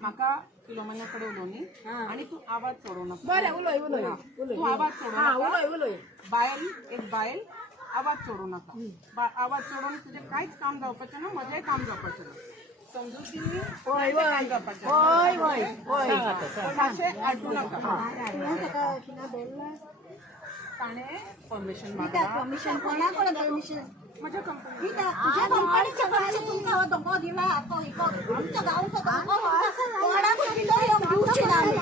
म्हाका फिलोमिनाकडे उलोवनी आणि तू आवाज सोडू नका. तू आवाज सोडू नका. बायल एक बायल आवाज सोडू नका. आवाज सोडून तुझे काहीच काम जावपाचें ना, म्हजेंय काम जावपाचें ना. समजुतीन काम जावपाचें. अशें आडू नका. ताणें परमिशन मागला. परमिशन कोणाकडे परमिशन? माझ्या कंपनी. तुझ्या कंपनीचं परमिशन तुमका धोको दिला आमच्या गावचं कोणाकडे दिवची नाही.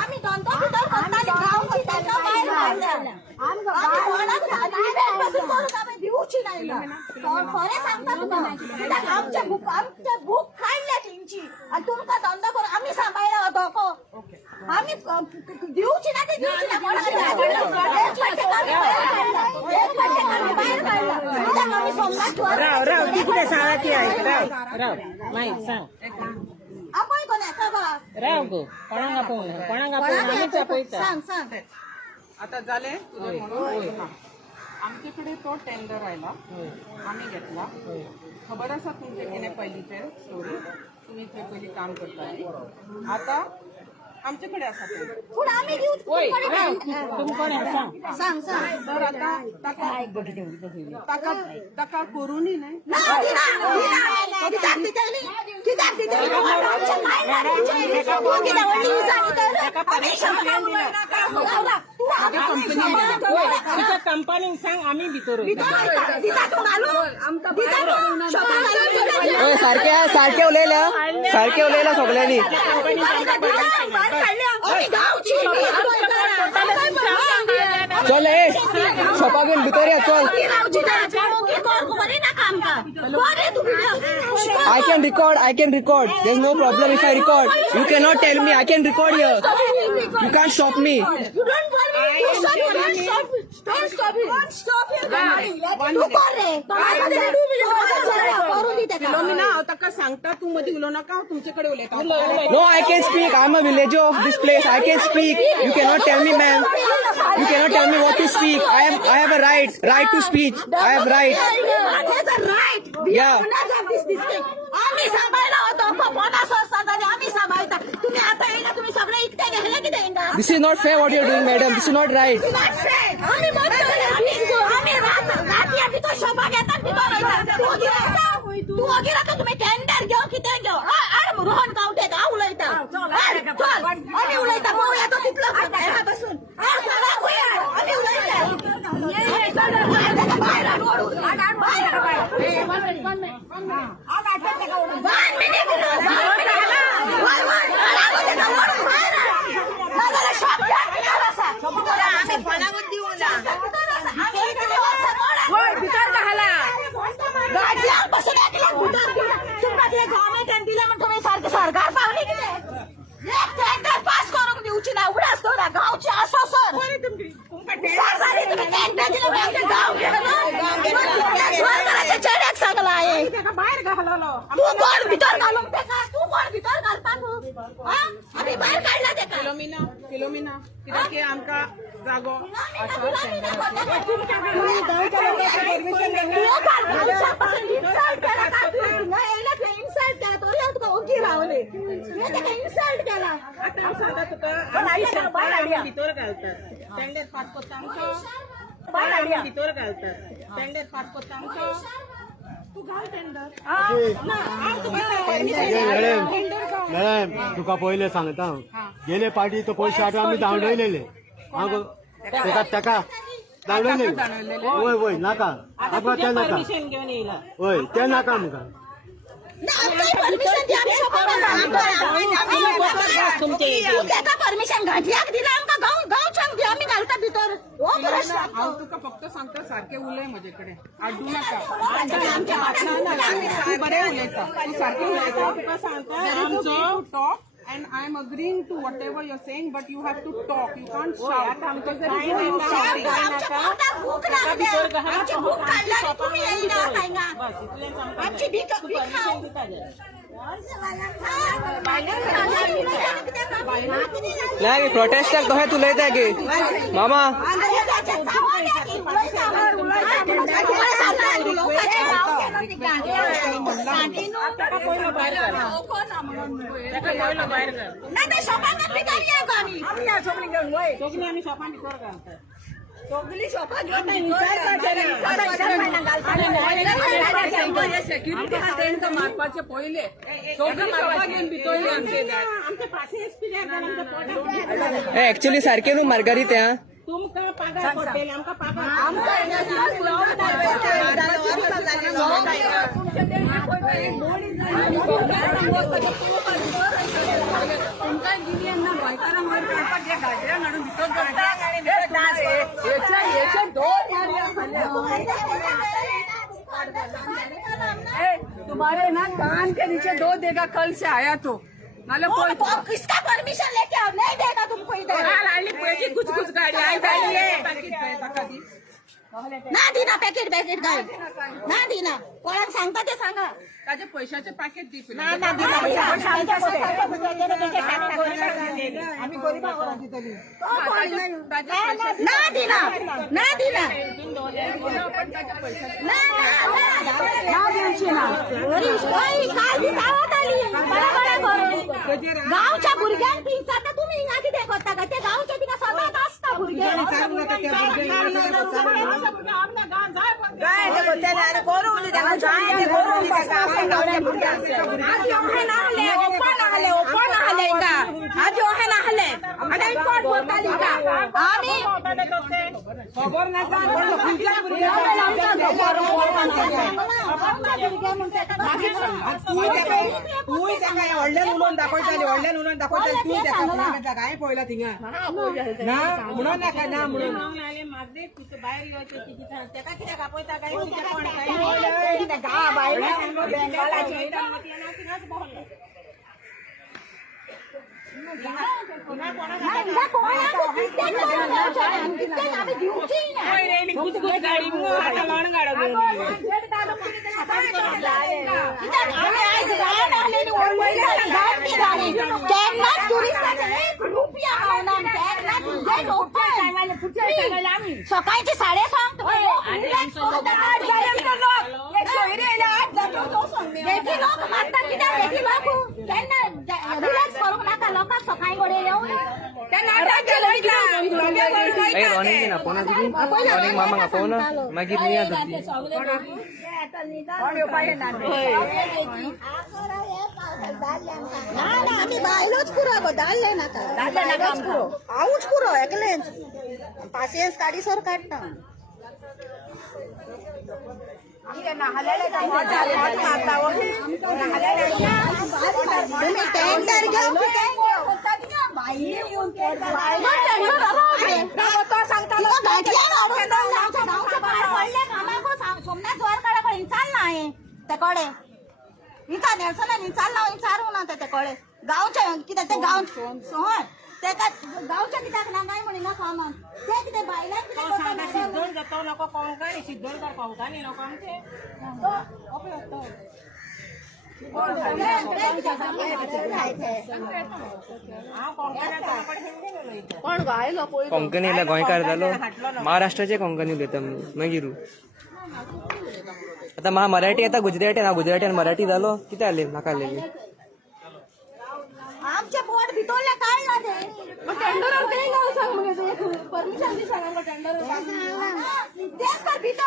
आम्ही दोन करताना गाव त्याच्या बाहेर काढल्या. दिवची नाही खरे सांगता तुका. आमच्या भूक काढल्या त्यांची आणि तुमका धंदा करून आम्ही सांभाळला धोको. आम्ही दिवची ना ते दिवची राव तिकडे सांगा ती आहे. राव माहीत सांग. आपण कोण आहे बा राव गो कोणाक आम्हीच पळयता. सांग सांग. आता झाले तुझे म्हणून आमच्याकडे तो टेंडर आयला. आम्ही घेतला. खबर आसा तुमचे कितें पयलींचे स्टोरी. तुम्ही थंय पयलीं काम करताली. आता आमचे कडेन आसा ते. पूण आम्ही तुमकोण सांग. सांग सांग. तर आता ताका करूनय न्हय. कंपनीक सांग आम्ही भितर सारखे उलयल्या सगळ्यांनी. चल शॉपा घेऊन भितर या. चल. I can record. There's no problem if I record. You cannot tell me. I can record here. You can't stop me. ताका सांगता तू मधी उलोव नाका. हांव तुमचेकडे उलयता. No, I can speak. I'm a villager of this place. I can speak. You cannot tell me, ma'am. You cannot tell me what to speak. I have a right to speech. I have right. Yeah. आम्ही सांभाळला होतो. आम्ही सांभाळता. तुम्ही आता येईना. तुम्ही सगळे इतके गेले की देईना. This is not fair what you're doing, madam. This is not right. तू वगैरे का तुम्ही टेंडर घेऊ किती घेऊ. रोहन गावठे का उलयता. आम्ही उलयता भाऊ येतो तिथलं बसून. सरकार पावली टेंडर पास करून दिवची ना. उघड असतो ना गावची असो सर. चेड्याक सांगला आहे. बाहेर घालवलो. तू कोण भितर घालून तू कोण भितर घालता तू. आम्ही बाहेर काढला ते फिलोमिना कित्याक की आमकां जागो भितर घालतात. टेंडर पास करता आमकां भितर घालतात. टेंडर पास करता आमकां. तू घाल टेंडर. मॅडम तुका पहिले सांगता गेले पार्टी तो पयशे आठ आम्ही दांडयलेले. ताका दांडयलेले. वय वय नाका. आमकां ते नाका. वय ते नाका आमकां. परमिशन घातल्याक दिला आमकां गांवच्यांक आम्ही घालता भितर. हांव तुका फक्त सांगता सारखे उलय म्हजे कडेन. आड्डू नाका. तू बरें उलयता. तू सारकें उलयता. तुका सांगता talk and I am agreeing to whatever you're saying, but you have to talk. You can't shout. Because there is no use shouting. आमची भूक काढला तुम्ही येईना. नाही प्रोटेस्टर कहे तू लेते की मामा सेक्युरिटी मारपाचे पहिले एक्चुअली सारखे न्हू मार्गारी त्या तुमकां पगार पडटले आमकां पगार तुम्हारे ना कान के नीचे 2 देगा कल से आया तो नाले किसका परमिशन लेके आओ नहीं देगा तुमको इधर कुछ कुछ गाड़ी आई ना दिना पॅकेट काय ना दिना कोणाक सांगता ते सांगा त्याचे पैशाचे पॅकेट दी ना दिना आम्ही गरीबावर दितली ना दिना ना दिना गावच्या भुरग्यांक विचारता तुम्ही हिंगा कितें करता काय ते गावच्या तिका सदांच आसता भुरगे व्हडल्यान उलोवन दाखयताली व्हडल्यान उलोवन दाखयताली तूं तेका काय पळयला थिंगा ना म्हणून नाका ना म्हणून म्हाका तुका भायर येवचें तेका कित्याक आपयता काय सकाळची 7:30 लोक मारतात किती लोक त्यांना रिलॅक्स करूंक नाका लोकांक सकाळी घडये येऊन रॉनिंग ना पोना तुझी रॉनिंग मामा आपव ना मागीर नाही आता आम्ही बायलोच पुरो गो धाडले नाका हांवूच पुरो एकलेंच पासियन्स काडी सर काडटा तुम्ही टेंडर घेऊन सोमनाथ द्वारकाडे चालना आहे ते कळे हिचा नेल्सना चालना विचारू ना ते कळे गावच्या कित्याक ते गाव हय तेका गावच्या कित्याक ना काय म्हणे ना कामान ते कितें बायलां कितें करता सिद्धोड जातो नको कोंकणी सिद्धोड कर कोंकणी लोक आमचे कोंकणी गोंयकार जालो महाराष्ट्राचे कोंकणी उलयता मागीर आता मराठी आता गुजराती ना गुजराती आणि मराठी जालो कितें जालें नाका जालें आमचे बोट भितरले काढला ते टेंडर परमिशन दी सांगा टेंडर तेच तर भितर